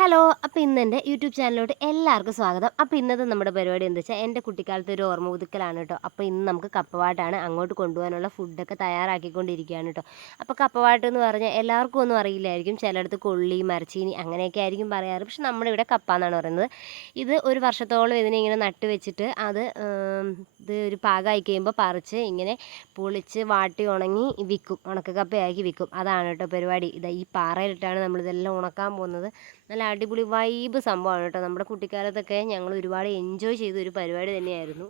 Hello അപ്പോൾ ഇന്ന് എന്റെ യൂട്യൂബ് ചാനലിലോട്ട് എല്ലാവർക്കും സ്വാഗതം. അപ്പോൾ ഇന്നത്തെ നമ്മുടെ പരിപാടി എന്താ വെച്ചാൽ എന്റെ കുട്ടിക്കാലത്ത് ഒരു ഓർമ്മ പുതുക്കലാണ് കേട്ടോ. അപ്പോൾ ഇന്ന് നമുക്ക് കപ്പവാട്ടാണ് അങ്ങോട്ട് കൊണ്ടുപോകാനുള്ള ഫുഡൊക്കെ തയ്യാറാക്കിക്കൊണ്ടിരിക്കുകയാണ് കേട്ടോ. അപ്പോൾ കപ്പവാട്ട് എന്ന് പറഞ്ഞാൽ എല്ലാവർക്കും ഒന്നും അറിയില്ലായിരിക്കും. ചിലയിടത്ത് കൊള്ളി മരച്ചീനി അങ്ങനെയൊക്കെ ആയിരിക്കും പറയാറ്. പക്ഷെ നമ്മുടെ ഇവിടെ കപ്പ എന്നാണ് പറയുന്നത്. ഇത് ഒരു വർഷത്തോളം ഇതിനെ ഇങ്ങനെ നട്ട് വെച്ചിട്ട് അത് ഇത് ഒരു പാകമായി കഴിയുമ്പോൾ പറിച്ച് ഇങ്ങനെ പൊളിച്ച് വാട്ടി ഉണങ്ങി വിൽക്കും. ഉണക്കക്കപ്പയാക്കി വിൽക്കും. അതാണ് കേട്ടോ പരിപാടി. ഇതാ ഈ പാറയിലിട്ടാണ് നമ്മളിതെല്ലാം ഉണക്കാൻ പോകുന്നത്. നല്ല അടിപൊളി വൈബ് സംഭവമാണ് കേട്ടോ. നമ്മുടെ കുട്ടിക്കാലത്തൊക്കെ ഞങ്ങൾ ഒരുപാട് എൻജോയ് ചെയ്ത ഒരു പരിപാടി തന്നെയായിരുന്നു.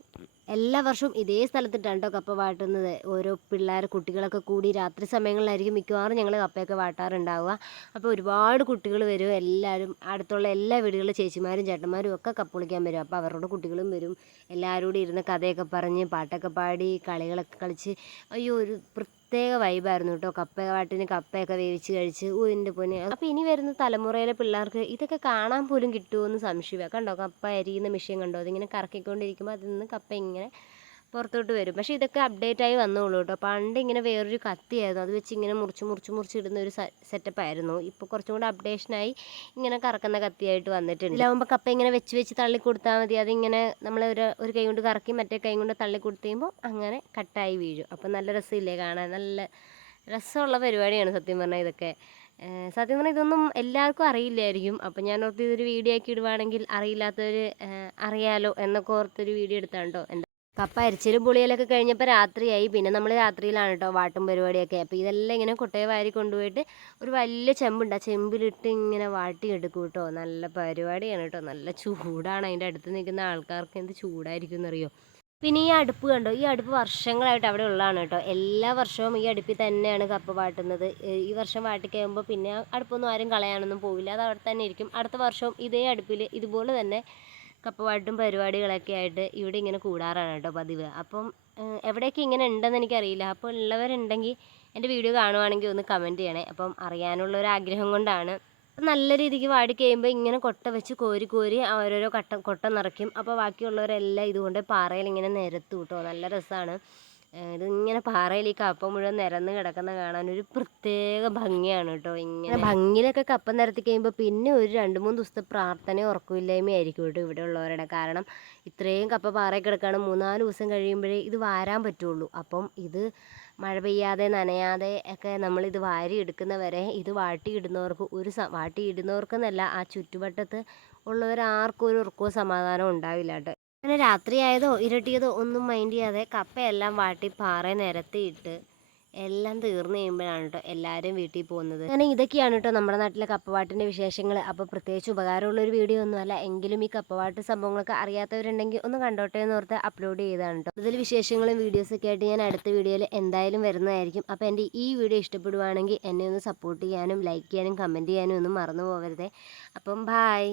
എല്ലാ വർഷവും ഇതേ സ്ഥലത്തിട്ടാണ് കേട്ടോ കപ്പ വാട്ടുന്നത്. ഓരോ പിള്ളേർ കുട്ടികളൊക്കെ കൂടി രാത്രി സമയങ്ങളിലായിരിക്കും മിക്കവാറും ഞങ്ങൾ കപ്പയൊക്കെ വാട്ടാറുണ്ടാവുക. അപ്പോൾ ഒരുപാട് കുട്ടികൾ വരും. എല്ലാവരും അടുത്തുള്ള എല്ലാ വീടുകളിലെ ചേച്ചിമാരും ചേട്ടന്മാരും ഒക്കെ കപ്പ കുളിക്കാൻ വരും. അപ്പോൾ അവരുടെ കുട്ടികളും വരും. എല്ലാവരും കൂടി ഇരുന്ന് കഥയൊക്കെ പറഞ്ഞ് പാട്ടൊക്കെ പാടി കളികളൊക്കെ കളിച്ച്. അയ്യോ ഒരു പ്രത്യേക വൈബായിരുന്നു കേട്ടോ കപ്പ വാട്ടിന് കപ്പയൊക്കെ വേവിച്ച് കഴിച്ച്. ഓ എന്റെ പൊന്നെ. അപ്പോൾ ഇനി വരുന്ന തലമുറയിലെ പിള്ളേർക്ക് ഇതൊക്കെ കാണാൻ പോലും കിട്ടുമോ എന്ന് സംശയമാണ് കണ്ടോ? കപ്പ അരിയുന്ന മെഷീൻ കണ്ടോ? അതിങ്ങനെ കറക്കിക്കൊണ്ടിരിക്കുമ്പോൾ അതിൽ നിന്ന് കപ്പ ഇങ്ങനെ പുറത്തോട്ട് വരും. പക്ഷേ ഇതൊക്കെ അപ്ഡേറ്റ് ആയി വന്നോളൂ കേട്ടോ. പണ്ട് ഇങ്ങനെ വേറൊരു കത്തിയായിരുന്നു. അത് വെച്ച് ഇങ്ങനെ മുറിച്ച് മുറിച്ച് മുറിച്ച് ഇടുന്ന ഒരു സെറ്റപ്പ് ആയിരുന്നു. ഇപ്പോൾ കുറച്ചും കൂടെ അപ്ഡേഷനായി ഇങ്ങനെ കറക്കുന്ന കത്തിയായിട്ട് വന്നിട്ടുണ്ട്. ഇതിലാവുമ്പോൾ കപ്പ ഇങ്ങനെ വെച്ച് വെച്ച് തള്ളി കൊടുത്താൽ മതി. അതിങ്ങനെ നമ്മൾ ഒരു ഒരു കൈ കൊണ്ട് കറക്കി മറ്റേ കൈ കൊണ്ട് തള്ളി കൊടുത്തു കഴിയുമ്പോൾ അങ്ങനെ കട്ടായി വീഴും. അപ്പോൾ നല്ല രസമില്ലേ കാണാൻ? നല്ല രസമുള്ള പരിപാടിയാണ് സത്യം പറഞ്ഞാൽ ഇതൊക്കെ. സത്യം പറഞ്ഞാൽ ഇതൊന്നും എല്ലാവർക്കും അറിയില്ലായിരിക്കും. അപ്പം ഞാൻ ഓർത്ത് ഇതൊരു വീഡിയോ ആക്കി ഇടുവാണെങ്കിൽ അറിയില്ലാത്തവർ അറിയാലോ എന്നൊക്കെ ഓർത്തൊരു വീഡിയോ എടുത്താണ്ടോ? കപ്പ അരിച്ചിലും പുളിയിലൊക്കെ കഴിഞ്ഞപ്പോൾ രാത്രിയായി. പിന്നെ നമ്മൾ രാത്രിയിലാണ് കേട്ടോ വാട്ടും പരിപാടിയൊക്കെ. അപ്പോൾ ഇതെല്ലാം ഇങ്ങനെ കുട്ടയെ വാരി കൊണ്ടുപോയിട്ട് ഒരു വലിയ ചെമ്പുണ്ട്. ആ ചെമ്പിലിട്ട് ഇങ്ങനെ വാട്ടി വാട്ടിയെടുക്കും കേട്ടോ നല്ല പരിപാടിയാണ് കേട്ടോ നല്ല ചൂടാണ്. അതിന്റെ അടുത്ത് നിൽക്കുന്ന ആൾക്കാർക്ക് എന്ത് ചൂടായിരിക്കും എന്നറിയോ? പിന്നെ ഈ അടുപ്പ് കണ്ടോ? ഈ അടുപ്പ് വർഷങ്ങളായിട്ട് അവിടെ ഉള്ളതാണ് കേട്ടോ എല്ലാ വർഷവും ഈ അടുപ്പിൽ തന്നെയാണ് കപ്പ വാട്ടുന്നത്. ഈ വർഷം വാട്ടിക്കഴിയുമ്പോൾ പിന്നെ അടുപ്പൊന്നും ആരും കളയാനൊന്നും പോവില്ല. അത് അവിടെ തന്നെ ഇരിക്കും. അടുത്ത വർഷവും ഇതേ അടുപ്പിൽ ഇതുപോലെ തന്നെ കപ്പവാട്ടും പരിപാടികളൊക്കെ ആയിട്ട് ഇവിടെ ഇങ്ങനെ കൂടാറാണ് കേട്ടോ പതിവ്. അപ്പം എവിടെയൊക്കെ ഇങ്ങനെ ഉണ്ടെന്ന് എനിക്കറിയില്ല. അപ്പോൾ ഉള്ളവരുണ്ടെങ്കിൽ എന്റെ വീഡിയോ കാണുവാണെങ്കിൽ ഒന്ന് കമന്റ് ചെയ്യണേ. അപ്പം അറിയാനുള്ള ഒരു ആഗ്രഹം കൊണ്ടാണ് നല്ല രീതിക്ക് വാടി കഴിയുമ്പോൾ ഇങ്ങനെ കൊട്ട വെച്ച് കോരി കോരി ഓരോരോ കട്ട കൊട്ട നിറയ്ക്കും. അപ്പോൾ ബാക്കിയുള്ളവരെല്ലാം ഇതുകൊണ്ട് പാറയിൽ ഇങ്ങനെ നിരത്തും കേട്ടോ. നല്ല രസമാണ് ഇതിങ്ങനെ പാറയിൽ കപ്പ മുഴുവൻ നിരന്ന് കിടക്കുന്ന കാണാൻ ഒരു പ്രത്യേക ഭംഗിയാണ് കേട്ടോ ഇങ്ങനെ. ഭംഗിയിലൊക്കെ കപ്പ നിരത്തി കഴിയുമ്പോൾ പിന്നെ ഒരു രണ്ട് മൂന്ന് ദിവസത്തെ പ്രാർത്ഥനയും ഉറക്കമില്ലായ്മയായിരിക്കും കേട്ടോ ഇവിടെ ഉള്ളവരുടെ. കാരണം ഇത്രയും കപ്പ പാറയിൽ കിടക്കുകയാണ് മൂന്നാൽ ദിവസം കഴിയുമ്പോഴേ ഇത് വാരാൻ പറ്റുള്ളൂ. അപ്പം ഇത് മഴ പെയ്യാതെ നനയാതെ ഒക്കെ നമ്മളിത് വാരി എടുക്കുന്നവരെ ഇത് വാട്ടിയിടുന്നവർക്ക് ഒരു സ വാട്ടിയിടുന്നവർക്കെന്നല്ല ആ ചുറ്റുവട്ടത്ത് ഉള്ളവരാർക്കും ഒരു ഉറക്കവും സമാധാനവും ഉണ്ടാവില്ല കേട്ടോ. അങ്ങനെ രാത്രിയായതോ ഇരട്ടിയതോ ഒന്നും മൈൻഡ് ചെയ്യാതെ കപ്പയെല്ലാം വാട്ടി പാറ നിരത്തിയിട്ട് എല്ലാം തീർന്നു കഴിയുമ്പോഴാണ് കേട്ടോ എല്ലാവരും വീട്ടിൽ പോകുന്നത്. അങ്ങനെ ഇതൊക്കെയാണ് കേട്ടോ നമ്മുടെ നാട്ടിലെ കപ്പവാട്ടിന്റെ വിശേഷങ്ങൾ. അപ്പോൾ പ്രത്യേകിച്ച് ഉപകാരമുള്ള ഒരു വീഡിയോ ഒന്നുമല്ല എങ്കിലും ഈ കപ്പവാട്ട് സംഭവങ്ങളൊക്കെ അറിയാത്തവരുണ്ടെങ്കിൽ ഒന്ന് കണ്ടോട്ടെ എന്ന് ഓർത്ത് അപ്ലോഡ് ചെയ്താണ് കേട്ടോ ഇതിൽ വിശേഷങ്ങളും വീഡിയോസൊക്കെ ആയിട്ട് ഞാൻ അടുത്ത വീഡിയോയിൽ എന്തായാലും വരുന്നതായിരിക്കും. അപ്പോൾ എന്റെ ഈ വീഡിയോ ഇഷ്ടപ്പെടുവാണെങ്കിൽ എന്നെ ഒന്ന് സപ്പോർട്ട് ചെയ്യാനും ലൈക്ക് ചെയ്യാനും കമന്റ് ചെയ്യാനും ഒന്നും മറന്നു പോകരുതേ. അപ്പം ബായ്